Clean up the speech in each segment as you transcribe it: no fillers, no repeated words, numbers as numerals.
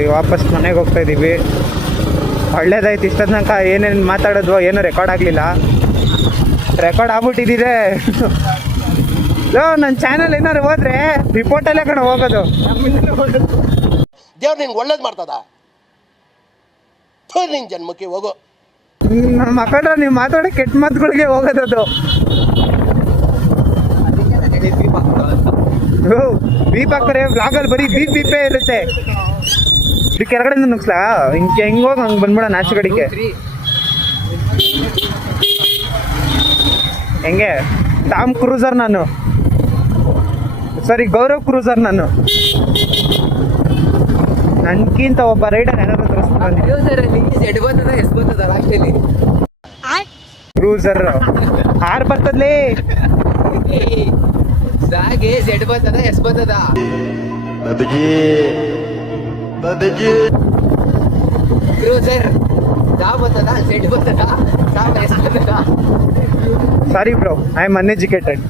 ಈಗ ವಾಪಸ್ ಮನೆಗೆ ಹೋಗ್ತಾ ಇದ್ದೀವಿ. ಒಳ್ಳೇದಾಯ್ತು, ಇಷ್ಟದ ತನಕ ಏನೇನು ಮಾತಾಡಿದ್ವೋ ಏನೂ ರೆಕಾರ್ಡ್ ಆಗಲಿಲ್ಲ. ರೆಕಾರ್ಡ್ ಆಗ್ಬಿಟ್ಟಿದ್ದಿದೆ. ನನ್ನ ಚಾನಲ್ ಏನಾದ್ರು ಹೋದ್ರೆ ರಿಪೋರ್ಟಲ್ಲೇ ಕಣ ಹೋಗೋದು. ದೇವ್ರು ನಿನ್ಗೆ ಒಳ್ಳೇದು ಮಾಡ್ತದ, ನಿನ್ ಜನ್ಮಕ್ಕೆ ಹೋಗೋ. ನಮ್ಮ ಮಕ್ಕಳ ನೀವು ಮಾತಾಡೋ ಕೆಟ್ಟ ಮಾತುಗಳಿಗೆ ಹೋಗೋದದು. ಬೀಪ್ ಹಾಕ್ತಾರೆ ಬ್ಲಾಗಲ್ಲಿ, ಬರೀ ಬೀಪೇ ಇರುತ್ತೆ. ಇದು ಕೆಳಗಡೆ ನುಗ್ಸ್ಲಾ ಹಿಂಗೆ ಹೋಗಿ ಹಂಗೆ ಬಂದ್ಬಿಡ ನಾಚು ಕಡೆಗೆ. ಹೆಂಗೆ ಟಾಮ್ ಕ್ರೂಸರ್ ನಾನು, ಸಾರಿ ಗೌರವ್ ಕ್ರೂಸರ್ ನಾನು. ನನ್ಗಿಂತ ಒಬ್ಬ ರೈಡರ್ ಏನಾದ್ರು ಕ್ರೂಸರ್ ಆರ್ ಬರ್ತದ್ಲಿ. Sorry bro, I am uneducated.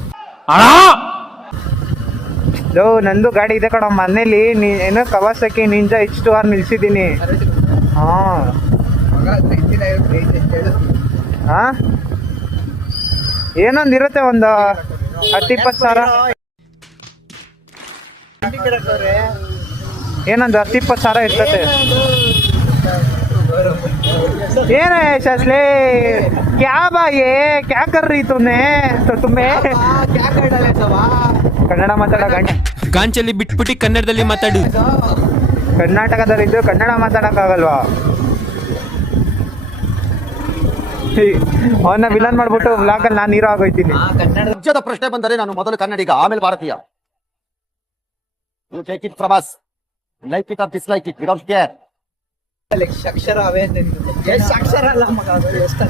ನಂದು ಗಾಡಿ ಇದೆ ಕಣ ಮನೇಲಿ. ಏನೋ ಕವಾಸಕಿ ನಿಂಜಾ H2R ನಿಲ್ಸಿದ್ದೀನಿ. ಏನೊಂದು ಇರುತ್ತೆ, ಒಂದು 10-20 ಸಾವಿರ. ಏನೊಂದು 10-20 ಸಾವಿರ ಇರ್ತದೆ. ಏನ ಶಾಸ್ಲೆ ಕ್ಯಾ ಬಾಯೇ ಕ್ಯಾ ಕರ್ ರही तुमने ಕನ್ನಡ ಮಾತಾಡೋ ಗಾಂಚಲ್ಲಿ ಬಿಟ್ಬಿಟ್ಟು ಕನ್ನಡದಲ್ಲಿ ಮಾತಾಡು. ಕರ್ನಾಟಕದಲ್ಲಿದ್ದು ಕನ್ನಡ ಮಾತಾಡಕ್ಕಾಗಲ್ವಾ? ಅವನ್ನ ವಿಲನ್ ಮಾಡ್ಬಿಟ್ಟು ವ್ಲಾಗಲ್ಲಿ ನಾನು ಹೀರೋ ಆಗೋಯ್ತೀನಿ. ರಾಜ್ಯದ ಪ್ರಶ್ನೆ ಬಂದರೆ ನಾನು ಮೊದಲು ಕನ್ನಡಿಗ, ಆಮೇಲೆ ಭಾರತೀಯ. You take it from us, like it or dislike it, we don't care. ಅಕ್ಷರ ಅವೇ ಎಷ್ಟು ಅಕ್ಷರ ಅಲ್ಲ ಮಗ, ಎಷ್ಟು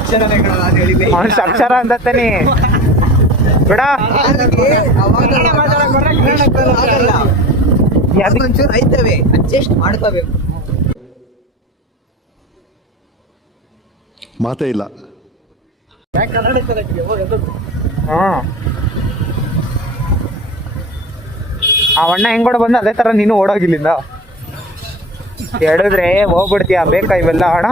ಅಕ್ಷರನೇ ಅಕ್ಷರ ಅಂತಾನೆ ಬಿಡ. ಒಂಚೂರು ಐತವೆ, ಅಡ್ಜಸ್ಟ್ ಮಾಡ್ಕೋಬೇಕು. ಮಾತೇ ಇಲ್ಲ. ಆ ಅಣ್ಣ ಹೆಂಗೋಡ ಬಂದ ಅದೇ ತರ ನೀನು ಓಡೋಗಿಲ್ಲಿಂದ ಹೇಳಿದ್ರೆ ಹೋಗ್ಬಿಡ್ತೀಯ. ಬೇಕಾ ಇವೆಲ್ಲ ಅಣ್ಣ?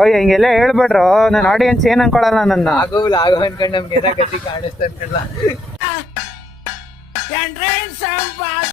ಓಯ್ ಹಿಂಗೆಲ್ಲ ಹೇಳ್ಬೇಡ್ರು, ನನ್ನ ಆಡಿಯನ್ಸ್ ಏನ್ ಅನ್ಕೊಳಲ್ಲ ನನ್ನ. ಆಗೋ ಅನ್ಕೊಂಡ್ ನಮ್ಗೆ ಕಾಣಿಸ್ತಾ